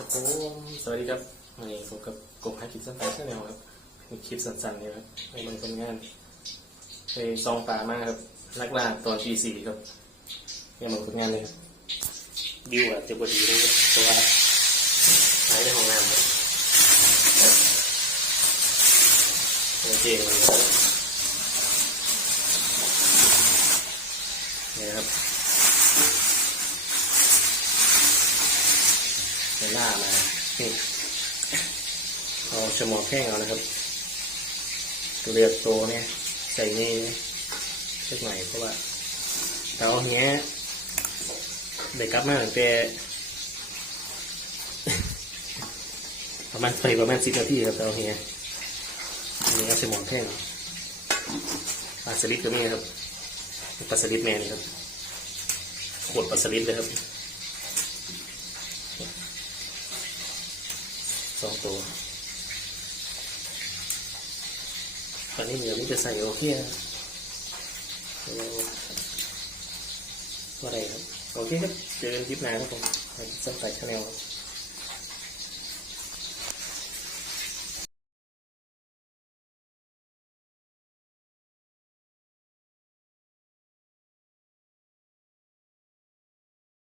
ครับผมสวัสดีครับวันนี้ผมกับกบให้คลิปสั้นๆแค่แนวครับมีคลิปสั้นๆเนี่ยครับในมันเป็นงานไปซองป่ามากครับนักล่าตอนปีสี่ครับเนี่ยมันเป็นงานเลยครับวิวอาจจะบดีเลยครับเพราะว่าหายในห้องน้ำครับโอเคครับเนี่ยครับ ไปล่ามานี่เอาชะมอแข้งเอานะครับเลือกโตเนี่ยใส่นี่สักหน่อยเพราะว่าเตาเนี้ยได้กลับมาตั้งแต่ประมาณไปประมาณสิบนาทีครับเตาเนี้ยอันนี้เอาชะมอแข้งปลาสลิดก็มีครับปลาสลิดแมนครับขวดปลาสลิดเลยครับ สองตัวตอนนี้เดี๋ยวนี้จะใส่โอเคนะว่าอะไรครับ โอเคครับ เจอกันคลิปหน้าครับผมสับใส่ชาแนล